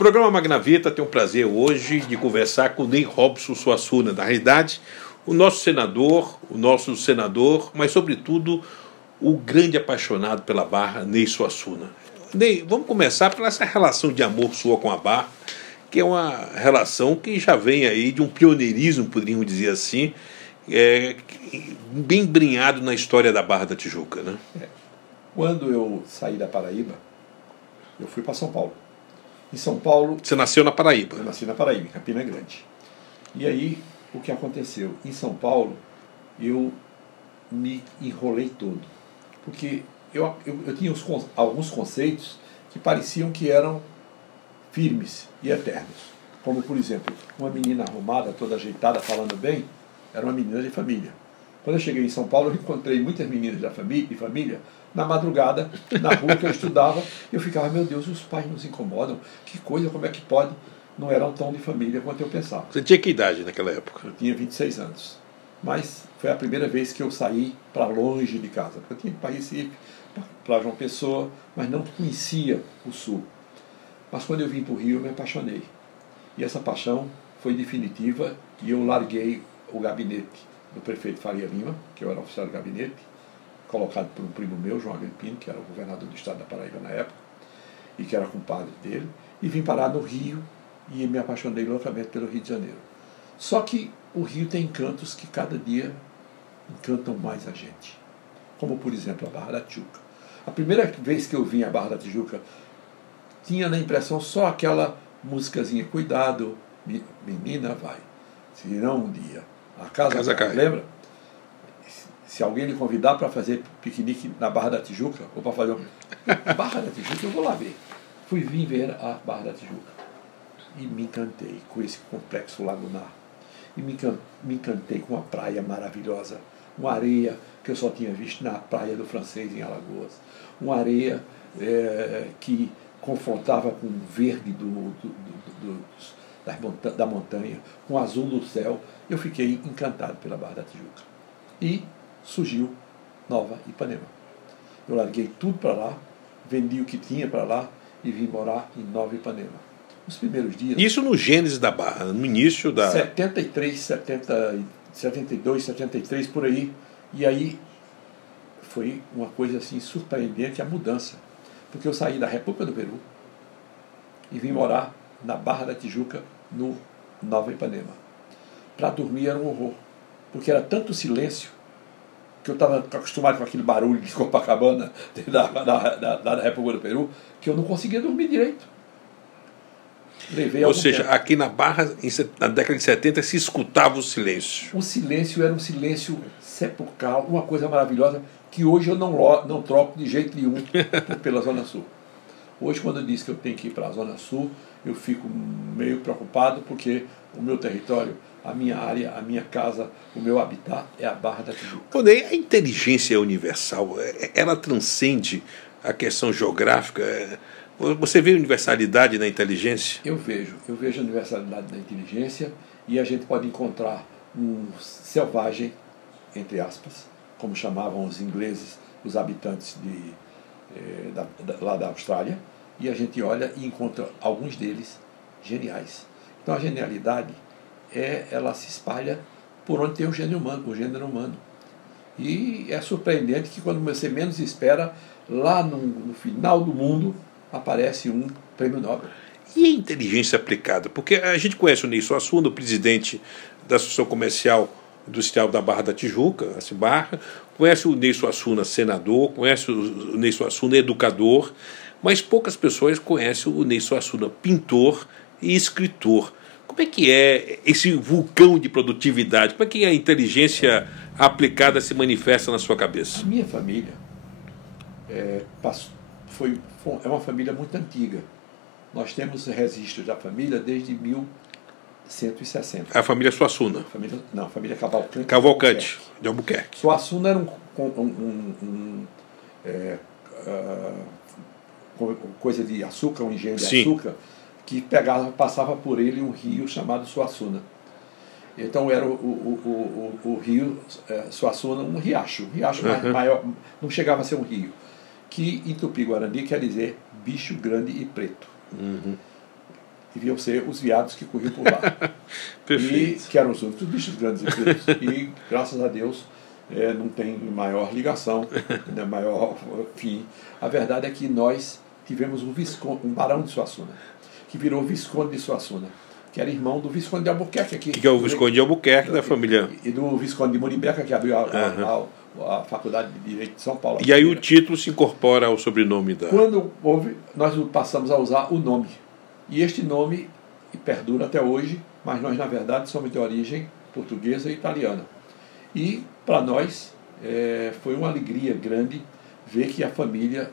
Programa Magnavita tem o prazer hoje de conversar com o Ney Robson Suassuna. Na realidade, o nosso senador, mas sobretudo o grande apaixonado pela Barra, Ney Suassuna. Ney, vamos começar pela essa relação de amor sua com a Barra, que é uma relação que já vem aí de um pioneirismo, poderíamos dizer assim, bem embrenhado na história da Barra da Tijuca, né? Quando eu saí da Paraíba, eu fui para São Paulo. Em São Paulo... Você nasceu na Paraíba? Eu nasci na Paraíba, em Campina Grande. E aí, o que aconteceu? Em São Paulo, eu me enrolei todo. Porque eu tinha alguns conceitos que pareciam que eram firmes e eternos. Como, por exemplo, uma menina arrumada, toda ajeitada, falando bem, era uma menina de família. Quando eu cheguei em São Paulo, eu encontrei muitas meninas de família na madrugada, na rua que eu estudava, e eu ficava, meu Deus, os pais nos incomodam, que coisa, como é que pode? Não eram tão de família quanto eu pensava. Você tinha que idade naquela época? Eu tinha 26 anos. Mas foi a primeira vez que eu saí para longe de casa. Porque eu tinha ido para Recife, para João Pessoa, mas não conhecia o Sul. Mas quando eu vim para o Rio, eu me apaixonei. E essa paixão foi definitiva e eu larguei o gabinete do prefeito Faria Lima, que eu era oficial do gabinete, colocado por um primo meu, João Agripino, que era o governador do estado da Paraíba na época, e que era compadre dele, e vim parar no Rio e me apaixonei loucamente pelo Rio de Janeiro. Só que o Rio tem encantos que cada dia encantam mais a gente. Como, por exemplo, a Barra da Tijuca. A primeira vez que eu vim à Barra da Tijuca, tinha na impressão só aquela musicazinha, cuidado, menina vai, senão um dia a casa cai. Lembra? Se alguém lhe convidar para fazer piquenique na Barra da Tijuca, ou para fazer Barra da Tijuca, eu vou lá ver. Vim ver a Barra da Tijuca. E me encantei com esse complexo lagunar. E me encantei com uma praia maravilhosa. Uma areia que eu só tinha visto na Praia do Francês, em Alagoas. Uma areia que confrontava com o verde da montanha, com o azul do céu. Eu fiquei encantado pela Barra da Tijuca. E surgiu Nova Ipanema. Eu larguei tudo para lá, vendi o que tinha para lá e vim morar em Nova Ipanema. Os primeiros dias... Isso no gênese da Barra, no início da... 73, 72, 73, por aí. E aí foi uma coisa assim surpreendente a mudança. Porque eu saí da República do Peru e vim morar na Barra da Tijuca, no Nova Ipanema. Para dormir era um horror. Porque era tanto silêncio que eu estava acostumado com aquele barulho de Copacabana da República do Peru, que eu não conseguia dormir direito. Ou seja, tempo. Aqui na Barra, na década de 70, se escutava o silêncio. O silêncio era um silêncio sepulcral, uma coisa maravilhosa, que hoje eu não troco de jeito nenhum pela Zona Sul. Hoje, quando eu disse que eu tenho que ir para a Zona Sul, eu fico meio preocupado, porque o meu território, a minha área, a minha casa, o meu habitat é a Barra da Tijuca. A inteligência é universal, ela transcende a questão geográfica. Você vê universalidade na inteligência? Eu vejo universalidade na inteligência, e a gente pode encontrar um selvagem, entre aspas, como chamavam os ingleses, os habitantes lá da Austrália, e a gente olha e encontra alguns deles geniais. Então a genialidade ela se espalha por onde tem o gênero humano. E é surpreendente que quando você menos espera, lá no final do mundo, aparece um prêmio Nobel. E a inteligência aplicada? Porque a gente conhece o Ney Suassuna, o presidente da Associação Comercial Industrial da Barra da Tijuca, a Cibarra, conhece o Ney Suassuna senador, conhece o Ney Suassuna educador, mas poucas pessoas conhecem o Ney Suassuna pintor e escritor. Como é que é esse vulcão de produtividade? Como é que a inteligência aplicada se manifesta na sua cabeça? A minha família é uma família muito antiga. Nós temos registros da família desde 1160. A família Suassuna? A família Cavalcante. Cavalcante, de Albuquerque. Suassuna era coisa de açúcar, um engenho de açúcar, que passava por ele um rio chamado Suassuna. Então era o rio Suassuna, um riacho maior, não chegava a ser um rio, que em Tupi-Guarani quer dizer bicho grande e preto. deviam ser os veados que corriam por lá. E que eram os únicos bichos grandes e feios. E, graças a Deus, não tem maior ligação, né, maior fim. A verdade é que nós tivemos um barão de Suassuna, que virou Visconde de Suassuna, que era irmão do Visconde de Albuquerque. Que é o Visconde de Albuquerque da família. E do Visconde de Muribeca, que abriu a Faculdade de Direito de São Paulo. E aí o título se incorpora ao sobrenome da... Quando houve, nós passamos a usar o nome. E este nome perdura até hoje, mas nós, na verdade, somos de origem portuguesa e italiana. E, para nós, foi uma alegria grande ver que a família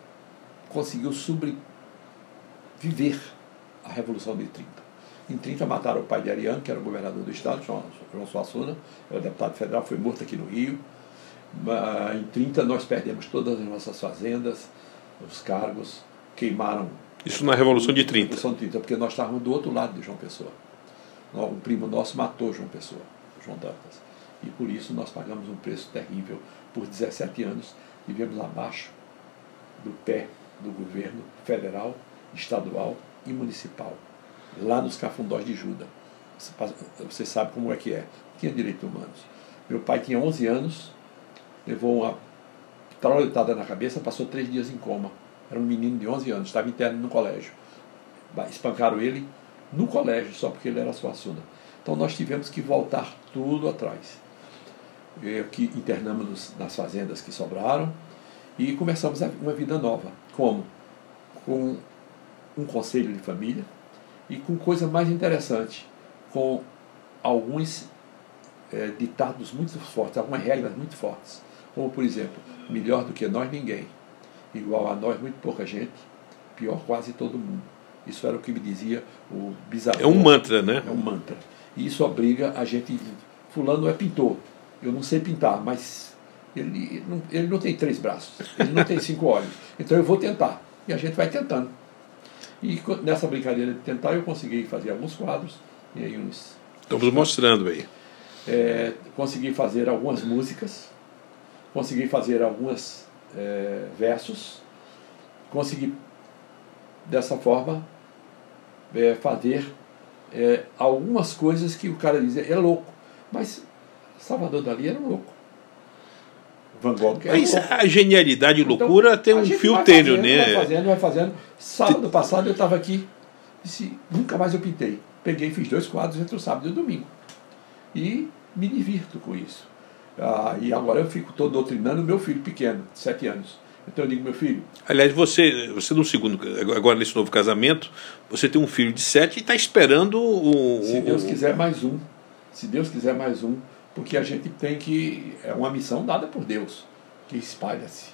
conseguiu sobreviver à Revolução de 30. Em 30 mataram o pai de Ariano, que era o governador do estado, João Suassuna, era deputado federal, foi morto aqui no Rio. Em 30 nós perdemos todas as nossas fazendas, os cargos, queimaram. Isso na Revolução de 30. Revolução de 30, porque nós estávamos do outro lado de João Pessoa. Um primo nosso matou João Pessoa, João Dantas. E por isso nós pagamos um preço terrível. Por 17 anos vivemos abaixo do pé do governo federal, estadual e municipal. Lá nos Cafundós de Judas. Você sabe como é que é. Tinha direitos humanos. Meu pai tinha 11 anos, levou uma trauletada na cabeça, passou 3 dias em coma. Era um menino de 11 anos, estava interno no colégio. Espancaram ele no colégio, só porque ele era Suassuna. Então nós tivemos que voltar tudo atrás. Que internamos nas fazendas que sobraram e começamos uma vida nova. Como? Com um conselho de família e com coisa mais interessante, com alguns ditados muito fortes, algumas regras muito fortes. Como, por exemplo, melhor do que nós ninguém, igual a nós muito pouca gente, pior quase todo mundo. Isso era o que me dizia o bisavô. É um mantra, né? É um mantra. E isso obriga a gente... Fulano é pintor. Eu não sei pintar, mas ele não tem 3 braços, ele não tem 5 olhos. Então eu vou tentar. E a gente vai tentando. E nessa brincadeira de tentar, eu consegui fazer alguns quadros. E aí Estamos mostrando aí. Consegui fazer algumas músicas. Consegui fazer alguns versos. Consegui, dessa forma, fazer algumas coisas que o cara dizia, é louco. Mas Salvador Dalí era louco. Van Gogh era Mas louco. a genialidade e loucura Então, tem um fio tênue, né? Vai fazendo. Sábado passado eu estava aqui, disse, nunca mais eu pintei. Peguei e fiz 2 quadros entre o sábado e o domingo. E me divirto com isso. E agora eu fico todo doutrinando o meu filho pequeno, de 7 anos. Então eu digo, meu filho... Aliás, você no segundo, agora nesse novo casamento, você tem um filho de 7 e está esperando Se Deus quiser mais um. Se Deus quiser mais um, porque a gente tem que... É uma missão dada por Deus, que espalhem-se.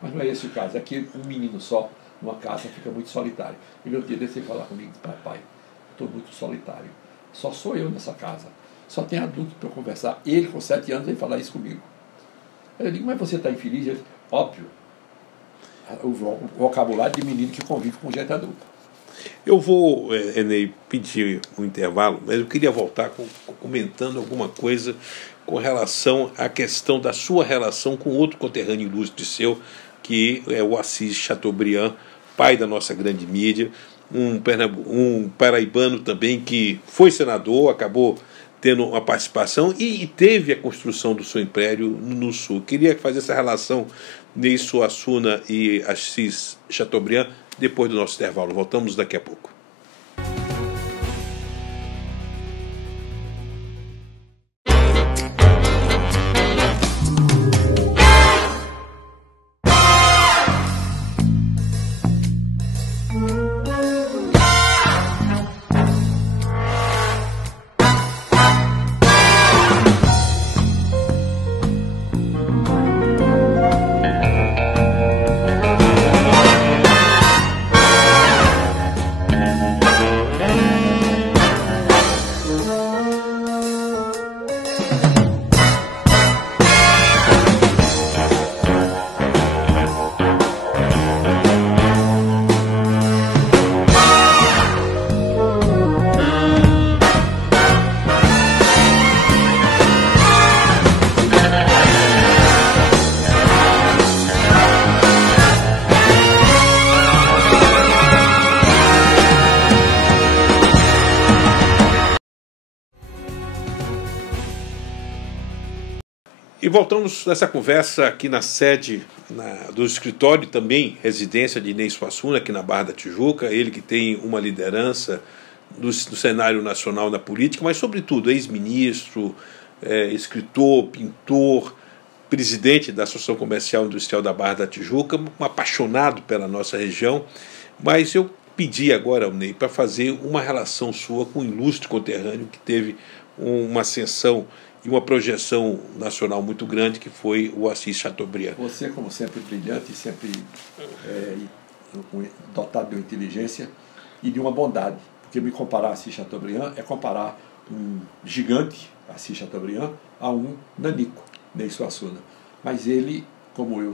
Mas não é esse o caso. Aqui um menino só, numa casa, fica muito solitário. Ele um dia desse falar comigo, papai, estou muito solitário. Só sou eu nessa casa. Só tem adulto para eu conversar. Ele, com 7 anos, veio falar isso comigo. Eu digo, mas você está infeliz? Ele, óbvio. O vocabulário de menino que convive com gente adulta. Eu vou, Enei, pedir um intervalo, mas eu queria voltar comentando alguma coisa com relação à questão da sua relação com outro conterrâneo ilustre seu, que é o Assis Chateaubriand, pai da nossa grande mídia, um paraibano também que foi senador, acabou tendo uma participação e teve a construção do seu império no Sul. Queria fazer essa relação Ney Suassuna e Assis Chateaubriand depois do nosso intervalo. Voltamos daqui a pouco. E voltamos nessa conversa aqui na sede do escritório, também residência de Ney Suassuna, aqui na Barra da Tijuca, ele que tem uma liderança do cenário nacional na política, mas sobretudo ex-ministro, escritor, pintor, presidente da Associação Comercial e Industrial da Barra da Tijuca, um apaixonado pela nossa região. Mas eu pedi agora ao Ney para fazer uma relação sua com um ilustre conterrâneo que teve uma ascensão e uma projeção nacional muito grande, que foi o Assis Chateaubriand. Você, como sempre, brilhante, sempre dotado de uma inteligência e de uma bondade, porque me comparar a Assis Chateaubriand é comparar um gigante, Assis Chateaubriand, a um nanico, Ney Suassuna. Mas ele, como eu,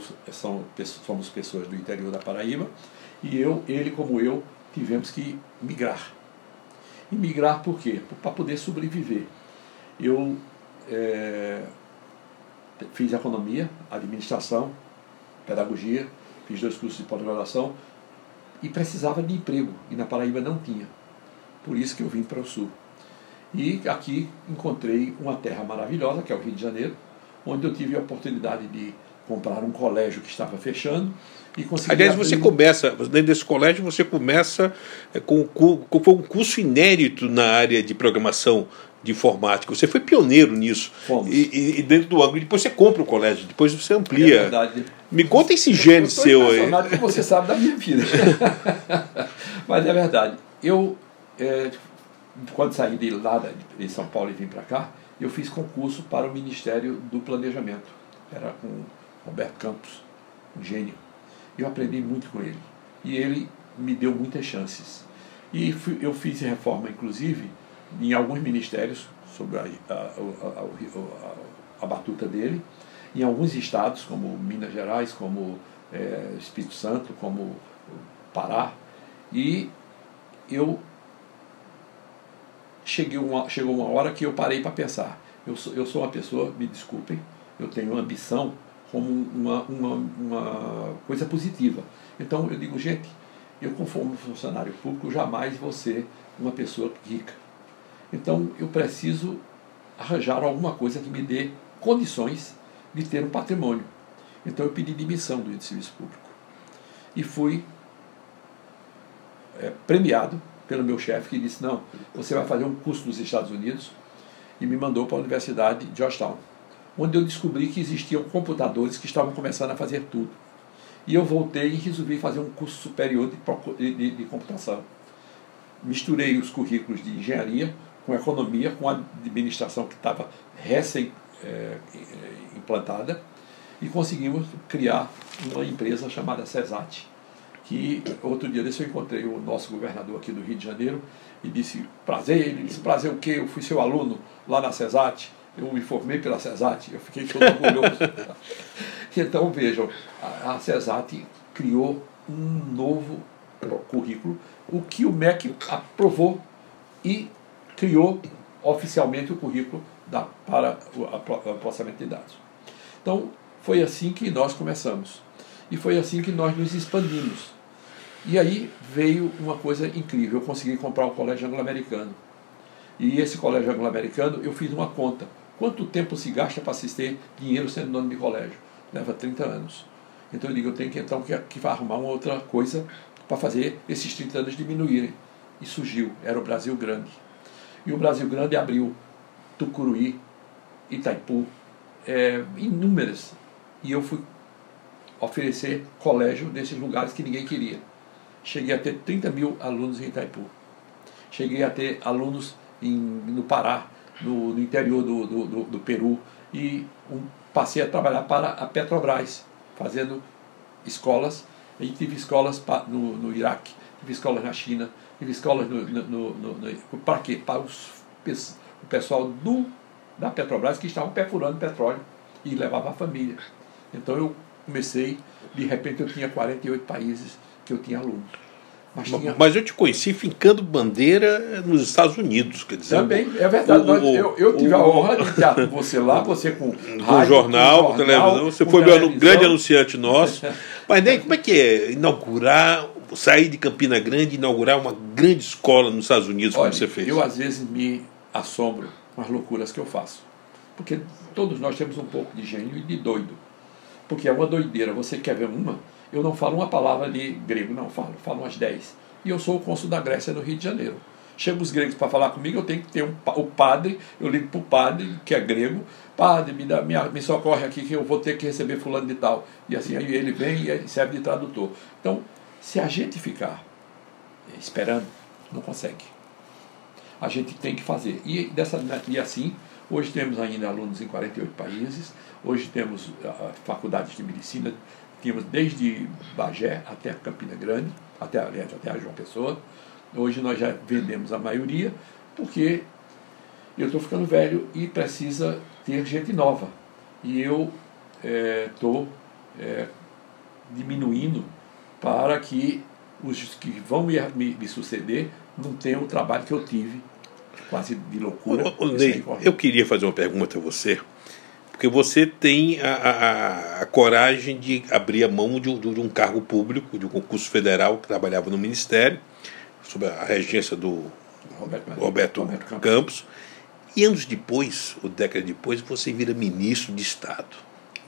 somos pessoas do interior da Paraíba, e ele, como eu, tivemos que migrar. E migrar por quê? Para poder sobreviver. Eu fiz economia, administração, pedagogia, fiz 2 cursos de pós-graduação e precisava de emprego, e na Paraíba não tinha. Por isso que eu vim para o Sul. E aqui encontrei uma terra maravilhosa, que é o Rio de Janeiro, onde eu tive a oportunidade de comprar um colégio que estava fechando e consegui... Aliás, você começa, dentro desse colégio, você começa com um curso inédito na área de programação de informática. Você foi pioneiro nisso. E dentro do ângulo, depois você compra o colégio, depois você amplia. É verdade. Me conta esse gênio seu aí. Eu que você sabe da minha vida. Mas é verdade. Eu, quando saí de lá de São Paulo e vim para cá, eu fiz concurso para o Ministério do Planejamento. Era com Roberto Campos, um gênio. Eu aprendi muito com ele. E ele me deu muitas chances. E eu fiz reforma, inclusive, em alguns ministérios, sobre a batuta dele, em alguns estados, como Minas Gerais, como Espírito Santo, como Pará. E eu chegou uma hora que eu parei para pensar. Eu sou uma pessoa, me desculpem, eu tenho ambição como uma coisa positiva. Então eu digo, gente, eu como funcionário público jamais vou ser uma pessoa rica. Então eu preciso arranjar alguma coisa que me dê condições de ter um patrimônio. Então eu pedi demissão do serviço público. E fui premiado pelo meu chefe, que disse, não, você vai fazer um curso nos Estados Unidos, e me mandou para a Universidade de Georgetown, onde eu descobri que existiam computadores que estavam começando a fazer tudo. E eu voltei e resolvi fazer um curso superior de computação. Misturei os currículos de engenharia com economia, com a administração que estava recém-implantada, e conseguimos criar uma empresa chamada CESAT, que outro dia desse eu encontrei o nosso governador aqui do Rio de Janeiro e disse, prazer. Ele disse, prazer o quê? Eu fui seu aluno lá na CESAT, eu me formei pela CESAT, eu fiquei todo orgulhoso. Então vejam, a CESAT criou um novo currículo, o que o MEC aprovou e criou oficialmente o currículo para o processamento de dados. Então foi assim que nós começamos e foi assim que nós nos expandimos. E aí veio uma coisa incrível, eu consegui comprar o Colégio Anglo-Americano. E esse Colégio Anglo-Americano, eu fiz uma conta. Quanto tempo se gasta para se ter dinheiro sendo dono de colégio? Leva 30 anos. Então eu digo, eu tenho que então que arrumar uma outra coisa para fazer esses 30 anos diminuírem. E surgiu, era o Brasil Grande. E o Brasil Grande abriu Tucuruí, Itaipu, inúmeras. E eu fui oferecer colégio nesses lugares que ninguém queria. Cheguei a ter 30 mil alunos em Itaipu. Cheguei a ter alunos no Pará, no interior do Peru. E passei a trabalhar para a Petrobras, fazendo escolas. E tive escolas no Iraque, tive escolas na China, tive escolas para quê? Para o pessoal da Petrobras que estavam perfurando petróleo e levava a família. Então eu comecei, de repente eu tinha 48 países que eu tinha alunos. Mas eu te conheci fincando bandeira nos Estados Unidos, quer dizer... Também, é verdade. Eu tive a honra de estar com você lá, você com rádio, jornal, televisão, você foi meu grande anunciante nosso. Mas daí, como é que é sair de Campina Grande e inaugurar uma grande escola nos Estados Unidos, como você fez? Eu às vezes me assombro com as loucuras que eu faço. Porque todos nós temos um pouco de gênio e de doido. Porque é uma doideira. Você quer ver uma? Eu não falo uma palavra de grego, não falo umas 10. E eu sou o cônsul da Grécia no Rio de Janeiro. Chegam os gregos para falar comigo, eu tenho que ter o padre, eu ligo para o padre, que é grego, padre, me socorre aqui que eu vou ter que receber fulano de tal. E assim, aí ele vem e serve de tradutor. Então, se a gente ficar esperando, não consegue. A gente tem que fazer. E assim, hoje temos ainda alunos em 48 países, hoje temos faculdades de medicina, tínhamos desde Bagé até Campina Grande, até a João Pessoa. Hoje nós já vendemos a maioria, porque eu estou ficando velho e precisa ter gente nova. E eu estou diminuindo para que os que vão me suceder não tenham o trabalho que eu tive, quase de loucura. Ney, eu queria fazer uma pergunta a você, porque você tem a coragem de abrir a mão de um cargo público, de um concurso federal, que trabalhava no Ministério, sob a regência do Roberto Campos. E anos depois, ou décadas depois, você vira ministro de Estado,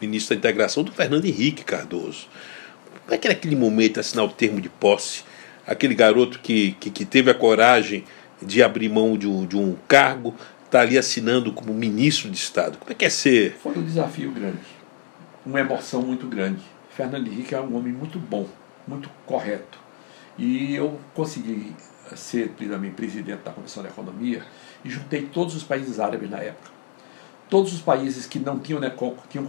ministro da Integração do Fernando Henrique Cardoso. Como é que era aquele momento de assinar o termo de posse? Aquele garoto que teve a coragem de abrir mão de um cargo, está ali assinando como ministro de Estado. Como é que é ser? Foi um desafio grande, uma emoção muito grande. Fernando Henrique é um homem muito bom, muito correto. E eu consegui ser também presidente da Comissão de Economia e juntei todos os países árabes na época. Todos os países que não tinham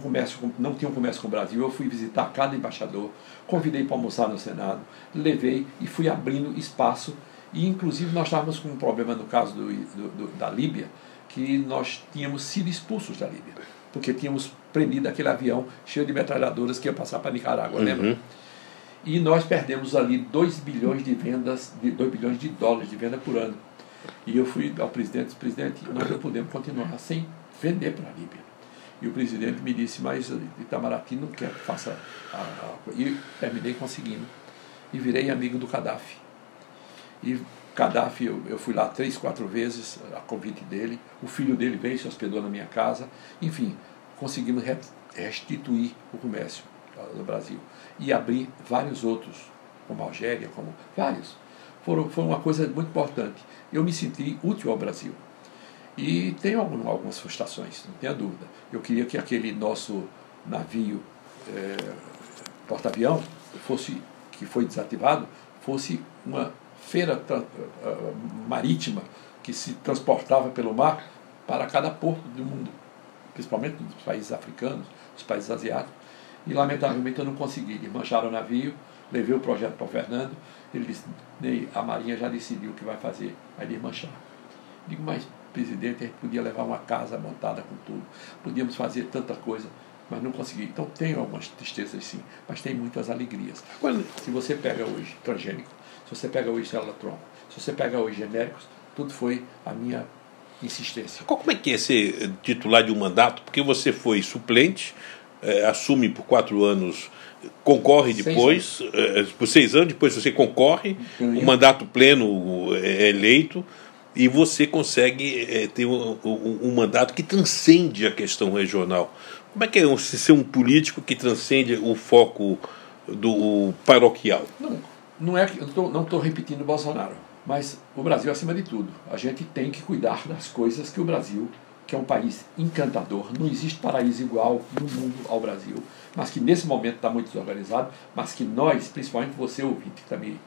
comércio com o Brasil, eu fui visitar cada embaixador, convidei para almoçar no Senado, levei e fui abrindo espaço. E, inclusive, nós estávamos com um problema no caso da Líbia, que nós tínhamos sido expulsos da Líbia, porque tínhamos prendido aquele avião cheio de metralhadoras que ia passar para Nicarágua, lembra? E nós perdemos ali 2 bilhões de vendas, 2 bilhões de dólares de venda por ano. E eu fui ao presidente, presidente, nós não podemos continuar sem vender para a Líbia. E o presidente me disse, mas Itamaraty não quer que faça E terminei conseguindo. E virei amigo do Gaddafi. E Gaddafi, eu fui lá 3, 4 vezes, a convite dele. O filho dele veio, se hospedou na minha casa. Enfim, conseguimos restituir o comércio no Brasil. E abrir vários outros, como a Algéria, como vários. Foi uma coisa muito importante. Eu me senti útil ao Brasil. E tenho algumas frustrações, não tenha dúvida. Eu queria que aquele nosso navio porta-avião, que foi desativado, fosse uma feira marítima que se transportava pelo mar para cada porto do mundo, principalmente dos países africanos, dos países asiáticos. E, lamentavelmente, eu não consegui. Desmancharam o navio, levei o projeto para o Fernando, ele disse, a Marinha já decidiu o que vai fazer, vai desmanchar. Digo, mas, presidente, a gente podia levar uma casa montada com tudo, podíamos fazer tanta coisa, mas não consegui. Então, tenho algumas tristezas, sim, mas tem muitas alegrias. Se você pega hoje transgênico, se você pega hoje célula-tronco, se você pega hoje genéricos, tudo foi a minha insistência. Como é que é ser titular de um mandato? Porque você foi suplente, assume por 4 anos, concorre depois, por 6 anos, depois você concorre, o mandato pleno é eleito, e você consegue ter um mandato que transcende a questão regional. Como é que é ser um político que transcende o foco do paroquial? Não é que eu não estou repetindo o Bolsonaro, mas o Brasil acima de tudo. A gente tem que cuidar das coisas que o Brasil, que é um país encantador, não existe paraíso igual no mundo ao Brasil, mas que nesse momento está muito desorganizado, mas que nós, principalmente você ouvinte que está me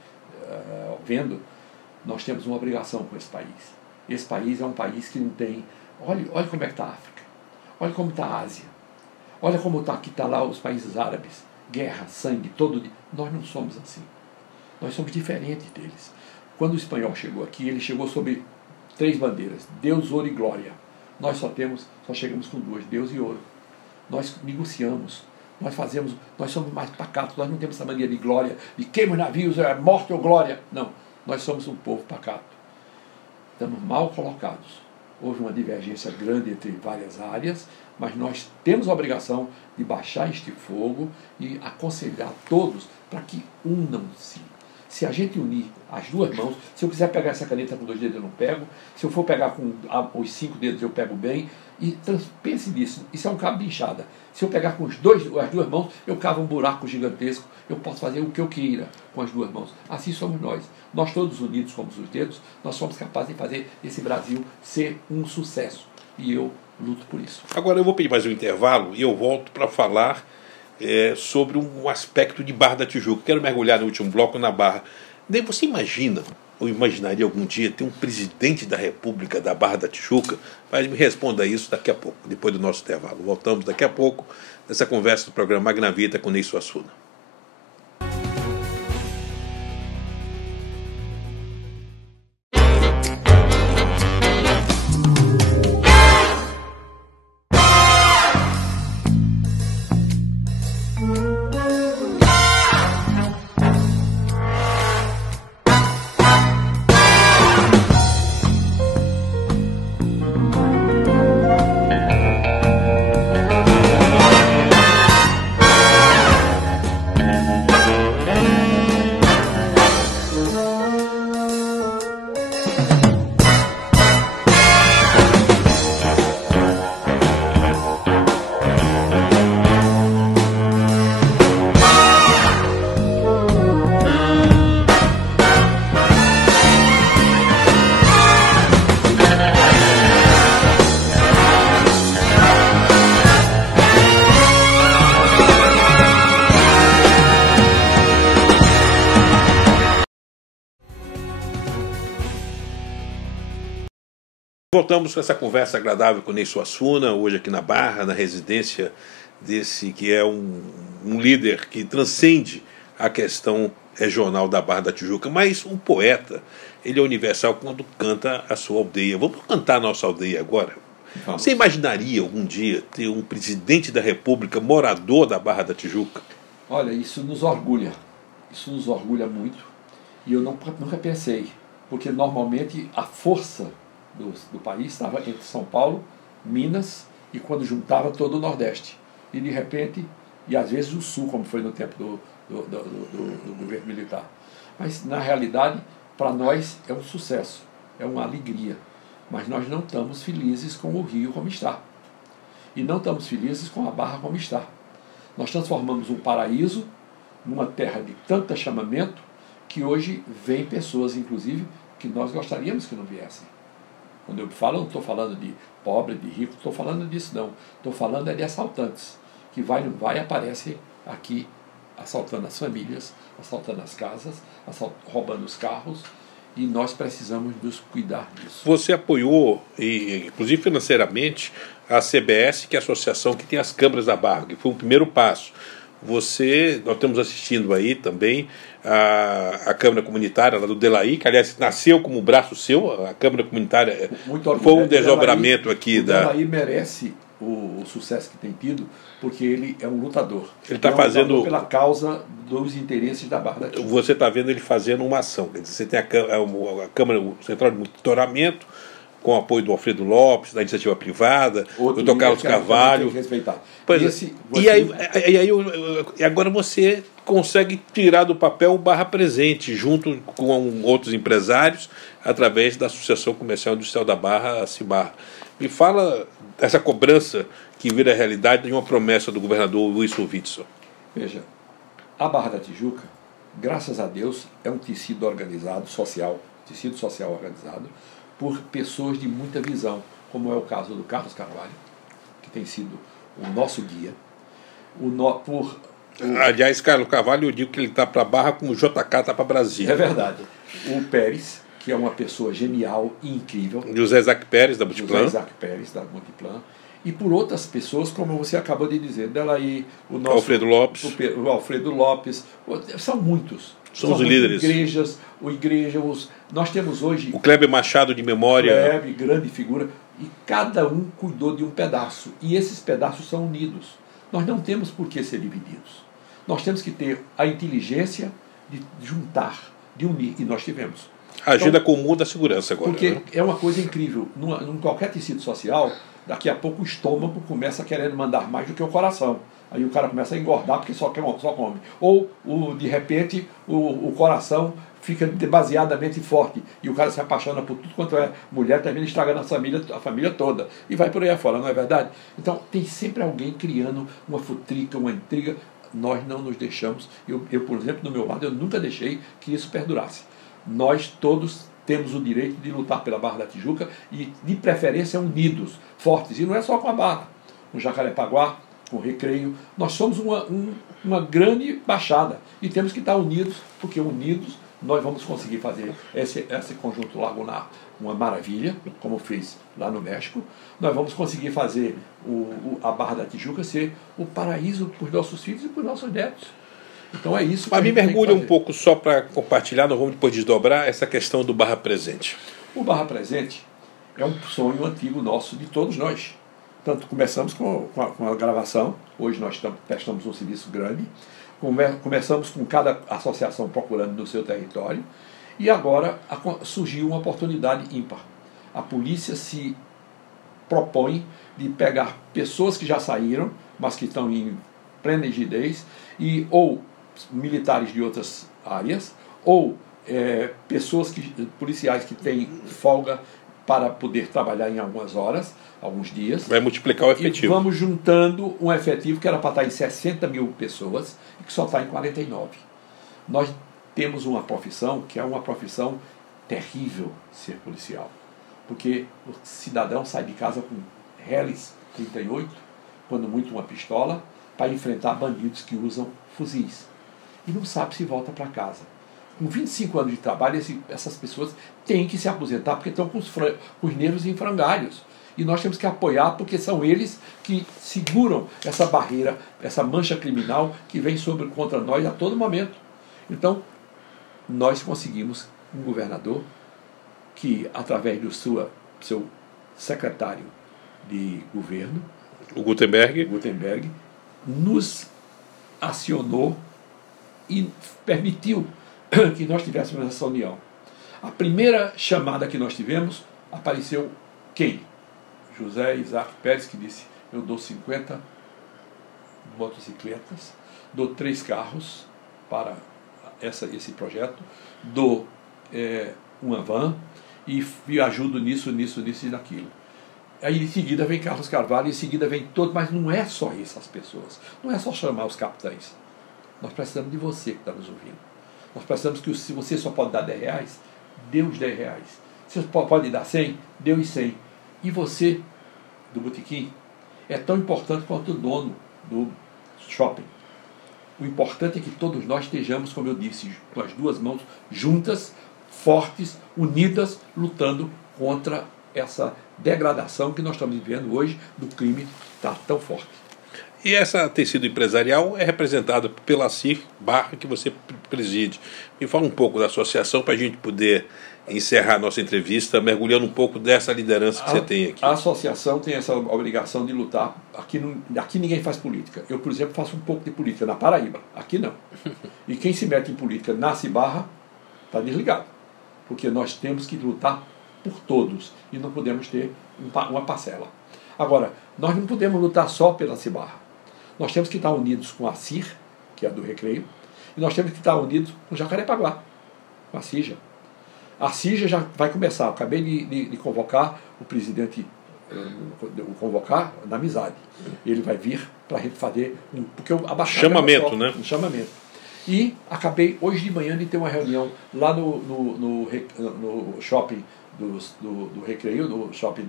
vendo, nós temos uma obrigação com esse país. Esse país é um país que não tem... Olha como é que está a África, olha como está a Ásia, olha como que está lá os países árabes, guerra, sangue, todo dia. Nós não somos assim. Nós somos diferentes deles. Quando o espanhol chegou aqui, ele chegou sob 3 bandeiras, Deus, ouro e glória. Nós só chegamos com 2, Deus e ouro. Nós negociamos, nós somos mais pacatos, nós não temos essa mania de glória, de queima os navios, morte ou glória. Não, nós somos um povo pacato. Estamos mal colocados. Houve uma divergência grande entre várias áreas, mas nós temos a obrigação de baixar este fogo e aconselhar todos para que unam-se. Se a gente unir as duas mãos, se eu quiser pegar essa caneta com 2 dedos eu não pego, se eu for pegar com os 5 dedos eu pego bem, e pense nisso, isso é um cabo de enxada. Se eu pegar com as duas mãos, eu cavo um buraco gigantesco, eu posso fazer o que eu queira com as 2 mãos. Assim somos nós. Nós todos unidos como os dedos, nós somos capazes de fazer esse Brasil ser um sucesso. E eu luto por isso. Agora eu vou pedir mais um intervalo e eu volto para falar sobre um aspecto de Barra da Tijuca. Quero mergulhar no último bloco na Barra. Daí você imagina, ou imaginaria algum dia, ter um presidente da República da Barra da Tijuca? Mas me responda isso daqui a pouco, depois do nosso intervalo. Voltamos daqui a pouco nessa conversa do programa Magna Vita com Ney Suassuna. Voltamos com essa conversa agradável com o Ney Suassuna, hoje aqui na Barra, na residência desse que é um líder que transcende a questão regional da Barra da Tijuca. Mas um poeta, ele é universal quando canta a sua aldeia. Vamos cantar a nossa aldeia agora? Vamos. Você imaginaria algum dia ter um presidente da República morador da Barra da Tijuca? Olha, isso nos orgulha muito, e eu nunca pensei, porque normalmente a força do país estava entre São Paulo, Minas e quando juntava todo o Nordeste. E de repente, e às vezes o Sul, como foi no tempo do governo militar. Mas na realidade, para nós é um sucesso, é uma alegria. Mas nós não estamos felizes com o Rio como está. E não estamos felizes com a Barra como está. Nós transformamos um paraíso numa terra de tanto chamamento que hoje vem pessoas, inclusive, que nós gostaríamos que não viessem. Quando eu falo, não estou falando de pobre, de rico, estou falando disso não. Estou falando de assaltantes, que vai e aparecem aqui assaltando as famílias, assaltando as casas, roubando os carros, e nós precisamos nos cuidar disso. Você apoiou, inclusive financeiramente, a CBS, que é a associação que tem as câmaras da Barra, que foi um primeiro passo. Nós estamos assistindo aí também a Câmara Comunitária lá do Delaí, que aliás nasceu como braço seu, a Câmara Comunitária foi um desdobramento aqui da... O Delaí merece o sucesso que tem tido, porque ele é um lutador. Ele está fazendo... pela causa dos interesses da Barra da Tijuca. Você está vendo ele fazendo uma ação, quer dizer, você tem a Câmara Central de Monitoramento, com o apoio do Alfredo Lopes, da iniciativa privada, do Dr. Carlos Carvalho. E agora você consegue tirar do papel o Barra Presente, junto com outros empresários, através da Associação Comercial Industrial da Barra, a Cibarra. Me fala dessa cobrança que vira realidade de uma promessa do governador Luiz Witzel. Veja, a Barra da Tijuca, graças a Deus, é um tecido organizado, tecido social organizado, por pessoas de muita visão, como é o caso do Carlos Carvalho, que tem sido o nosso guia. Aliás, Carlos Carvalho, eu digo que ele está para a Barra como o JK está para Brasília. É verdade. O Pérez, que é uma pessoa genial e incrível. José Isaac Pérez, da Multiplan. José Isaac Pérez, da Multiplan. E por outras pessoas, como você acabou de dizer, Delaí, o Alfredo Lopes. O Alfredo Lopes. São muitos. São os líderes. Nós temos hoje... O Kleber Machado de memória. Kleber, grande figura. E cada um cuidou de um pedaço. E esses pedaços são unidos. Nós não temos por que ser divididos. Nós temos que ter a inteligência de juntar, de unir. E nós tivemos. A agenda comum da segurança agora. Porque né? É uma coisa incrível. Num qualquer tecido social, daqui a pouco o estômago começa querendo mandar mais do que o coração. Aí o cara começa a engordar porque só come. Ou, de repente, o coração fica demasiadamente forte e o cara se apaixona por tudo quanto é mulher, termina estragando a família toda. E vai por aí afora, não é verdade? Então, tem sempre alguém criando uma futrica, uma intriga. Nós não nos deixamos. Eu, por exemplo, do meu lado, eu nunca deixei que isso perdurasse. Nós todos temos o direito de lutar pela Barra da Tijuca e, de preferência, unidos, fortes. E não é só com a Barra, com Jacarepaguá, com o Recreio. Nós somos uma grande baixada e temos que estar unidos, porque unidos nós vamos conseguir fazer esse conjunto lagunar uma maravilha, como fez lá no México. Nós vamos conseguir fazer a Barra da Tijuca ser o paraíso para os nossos filhos e para os nossos netos. Então é isso que Mas me mergulha um pouco só para compartilhar, nós vamos depois desdobrar essa questão do Barra Presente. O Barra Presente é um sonho antigo nosso, de todos nós. Tanto começamos com a gravação, hoje nós prestamos um serviço grande, começamos com cada associação procurando no seu território, e agora surgiu uma oportunidade ímpar. A polícia se propõe de pegar pessoas que já saíram, mas que estão em plena rigidez, ou militares de outras áreas, ou policiais que têm folga para poder trabalhar em algumas horas, alguns dias. Vai multiplicar o efetivo. E vamos juntando um efetivo que era para estar em 60 mil pessoas e que só está em 49. Nós temos uma profissão que é uma profissão terrível ser policial. Porque o cidadão sai de casa com Harris 38, quando muito uma pistola, para enfrentar bandidos que usam fuzis. E não sabe se volta para casa. Com 25 anos de trabalho, essas pessoas têm que se aposentar porque estão com os nervos em frangalhos. E nós temos que apoiar porque são eles que seguram essa barreira, essa mancha criminal que vem contra nós a todo momento. Então, nós conseguimos um governador que, através do seu secretário de governo, o Gutenberg, nos acionou e permitiu que nós tivéssemos essa união. A primeira chamada que nós tivemos, apareceu quem? José Isaac Pérez, que disse: eu dou 50 motocicletas, dou 3 carros para esse projeto, dou uma van e ajudo nisso e naquilo. Aí em seguida vem Carlos Carvalho, em seguida vem todo, mas não é só essas pessoas, não é só chamar os capitães. Nós precisamos de você que está nos ouvindo. Nós precisamos que, se você só pode dar R$10, dê os R$10. Se você pode dar 100, dê os 100. E você, do botequim, é tão importante quanto o dono do shopping. O importante é que todos nós estejamos, como eu disse, com as duas mãos juntas, fortes, unidas, lutando contra essa degradação que nós estamos vivendo hoje do crime que está tão forte. E essa tecido empresarial é representada pela CIR Barra, que você preside. Me fala um pouco da associação para a gente poder encerrar a nossa entrevista, mergulhando um pouco dessa liderança que você tem aqui. A associação tem essa obrigação de lutar. Aqui ninguém faz política. Eu, por exemplo, faço um pouco de política na Paraíba. Aqui não. E quem se mete em política na Cibarra está desligado. Porque nós temos que lutar por todos e não podemos ter uma parcela. Agora, nós não podemos lutar só pela Cibarra. Nós temos que estar unidos com a CIR, que é a do Recreio, e nós temos que estar unidos com o Jacarepaguá, com a CIJA. A CIJA já vai começar. Eu acabei de convocar o presidente, convocar na amizade. Ele vai vir para a gente fazer porque a baixada chamamento, né? Um chamamento. E acabei hoje de manhã de ter uma reunião lá no shopping do Recreio, no shopping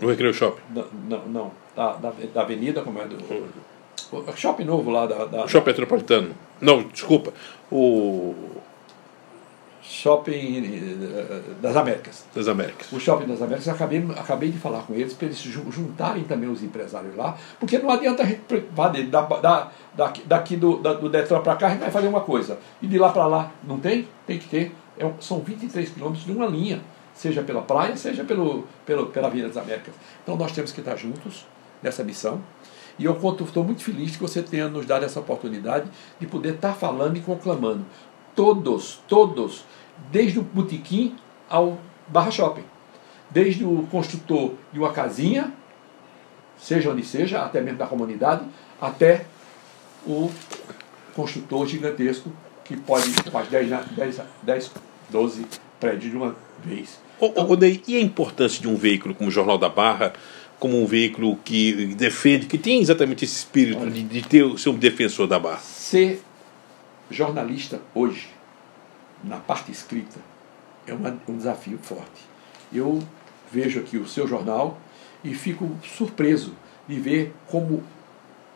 no Recreio Shopping. Não, da avenida, como é o shopping novo lá o shopping metropolitano. Não, desculpa. O shopping das Américas. Das Américas. O shopping das Américas, acabei de falar com eles para eles juntarem também os empresários lá, porque não adianta a gente daqui do Detran para cá, a gente vai fazer uma coisa, e de lá para lá não tem que ter. São 23 quilômetros de uma linha, seja pela praia, seja pela Avenida das Américas. Então nós temos que estar juntos nessa missão. E eu estou muito feliz que você tenha nos dado essa oportunidade de poder estar falando e conclamando. Todos, desde o botequim ao Barra Shopping. Desde o construtor de uma casinha, seja onde seja, até mesmo da comunidade, até o construtor gigantesco que faz 10, 12 prédios de uma vez. Ney, e a importância de um veículo como o Jornal da Barra, como um veículo que defende, que tem exatamente esse espírito de ser um defensor da Barra? Ser jornalista hoje, na parte escrita, é um desafio forte. Eu vejo aqui o seu jornal e fico surpreso de ver como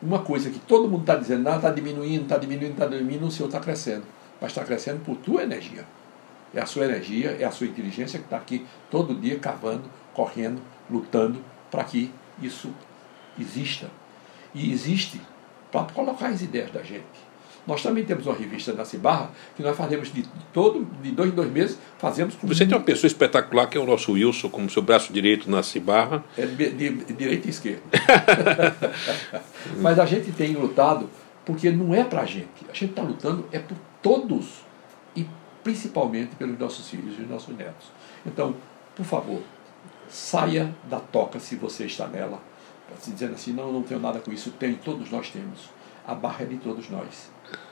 uma coisa que todo mundo está dizendo, está diminuindo, o seu está crescendo. Mas está crescendo por tua energia. É a sua energia, é a sua inteligência que está aqui todo dia cavando, correndo, lutando para que isso exista. E existe para colocar as ideias da gente. Nós também temos uma revista na Cibarra que nós fazemos de 2 em 2 meses, fazemos com... Você tem uma pessoa espetacular que é o nosso Wilson, como seu braço direito na Cibarra. É de direita e esquerda. Mas a gente tem lutado porque não é para a gente. A gente está lutando é por todos e principalmente pelos nossos filhos e nossos netos. Então, por favor, saia da toca se você está nela, dizendo assim, não tenho nada com isso. Todos nós temos. A Barra é de todos nós.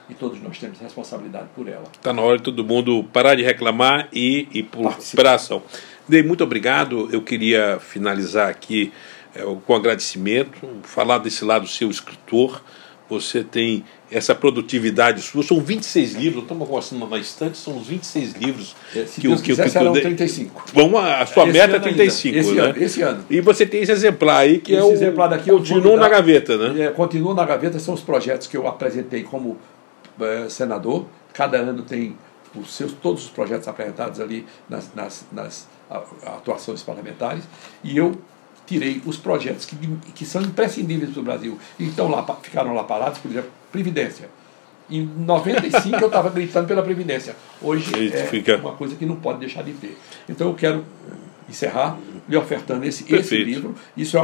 E todos nós temos responsabilidade por ela. Está na hora de todo mundo parar de reclamar e ir para a ação. Ney, muito obrigado. Eu queria finalizar aqui com agradecimento, falar desse lado seu escritor. Você tem essa produtividade sua. São 26 livros, estamos mostrando na estante, são os 26 livros. Se Deus quiser, serão 35. A sua meta é 35, esse ano. E você tem esse exemplar aí, que esse exemplar daqui continua na gaveta, né? Continua na gaveta, são os projetos que eu apresentei como senador. Cada ano tem todos os projetos apresentados ali nas atuações parlamentares. E eu tirei os projetos que são imprescindíveis para o Brasil. Então ficaram lá parados, por exemplo, Previdência. Em 95 eu estava gritando pela Previdência. Hoje uma coisa que não pode deixar de ter. Então eu quero encerrar lhe ofertando esse livro. Isso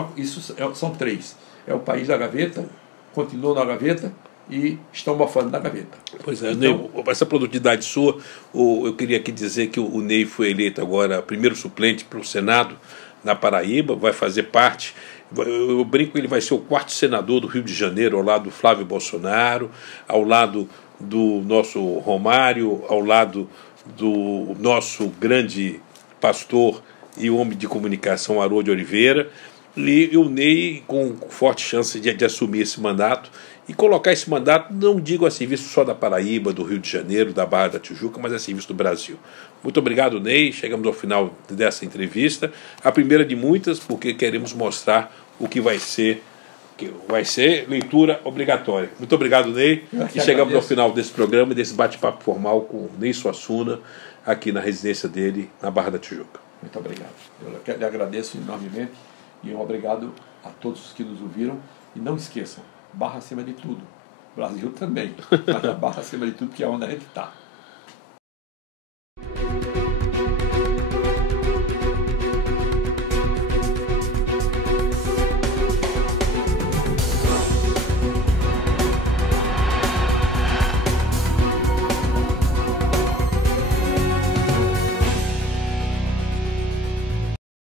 são 3. É o País da Gaveta, Continua na Gaveta e Estão Mofando na Gaveta. Pois é, então, Ney, essa produtividade sua, eu queria aqui dizer que o Ney foi eleito agora primeiro suplente para o Senado na Paraíba, vai fazer parte, eu brinco que ele vai ser o 4º senador do Rio de Janeiro, ao lado do Flávio Bolsonaro, ao lado do nosso Romário, ao lado do nosso grande pastor e homem de comunicação, Haroldo de Oliveira, e o Ney com forte chance de assumir esse mandato e colocar esse mandato, não digo a serviço só da Paraíba, do Rio de Janeiro, da Barra da Tijuca, mas a serviço do Brasil. Muito obrigado, Ney. Chegamos ao final dessa entrevista, a primeira de muitas, porque queremos mostrar o que vai ser leitura obrigatória. Muito obrigado, Ney. E chegamos ao final desse programa e desse bate-papo formal com o Ney Suassuna, aqui na residência dele, na Barra da Tijuca. Muito obrigado. Eu lhe agradeço enormemente e um obrigado a todos os que nos ouviram. E não esqueçam, Barra acima de tudo. Brasil também, mas a Barra acima de tudo, que é onde a gente está.